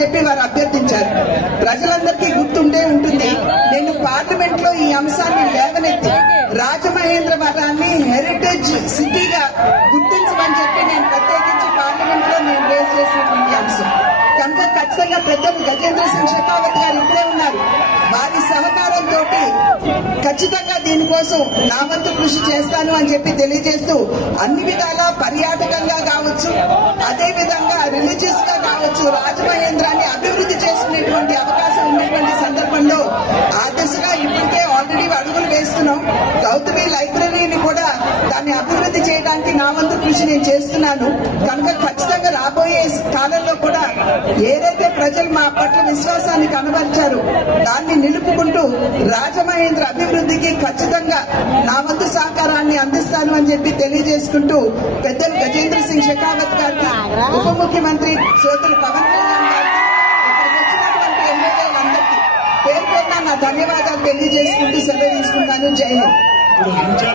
చెప్పి వారు అభ్యర్థించారు. ప్రజలందరికీ గుర్తుండే ఉంటుంది, నేను పార్లమెంట్ లో ఈ అంశాన్ని లేవనెత్తి రాజమహేంద్రవరాన్ని హెరిటేజ్ సిటీగా గుర్తించమని చెప్పి నేను ప్రత్యేకించి పార్లమెంట్ లో నేను రేజ్ చేసినటువంటి అంశం కనుక ఖచ్చితంగా పెద్దలు గజేంద్ర సింగ్ షెకావత్ గారు ఇక్కడే ఉన్నారు. వారి సహకారంతో ఖచ్చితంగా దీనికోసం నా వంతు కృషి చేస్తాను అని చెప్పి తెలియజేస్తూ అన్ని విధాలా పర్యాటకంగా కావచ్చు, అదే విధంగా రిలీజియస్ గా కావచ్చు, రాజమహేంద్రాన్ని అభివృద్ధి చేసుకునేటువంటి అవకాశం ఉన్నటువంటి సందర్భంలో ఆ దిశగా ఇప్పటికే ఆల్రెడీ అడుగులు వేస్తున్నాం. గౌతమి లైబ్రరీని కూడా దాన్ని అభివృద్ధి చేయడానికి నా వంతు కృషి నేను చేస్తున్నాను. కనుక ఖచ్చితంగా రాబోయే కాలంలో కూడా ఏదైతే ప్రజలు మా పట్ల విశ్వాసాన్ని కనబరిచారో దాన్ని నిలుపుకుంటూ రాజమహేంద్ర అభివృద్ధికి ఖచ్చితంగా నా వంతు సహకారాన్ని అందిస్తాను అని చెప్పి తెలియజేసుకుంటూ పెద్దలు గజేంద్ర సింగ్ షెకావత్ గారికి, ఉప ముఖ్యమంత్రి సోదరు పవన్ కళ్యాణ్ గారికి, వచ్చినటువంటి ఎమ్మెల్యేలందరికీ పేరు పేరున నా ధన్యవాదాలు తెలియజేసుకుంటూ సెలవు తీసుకుంటాను. జై హింద్.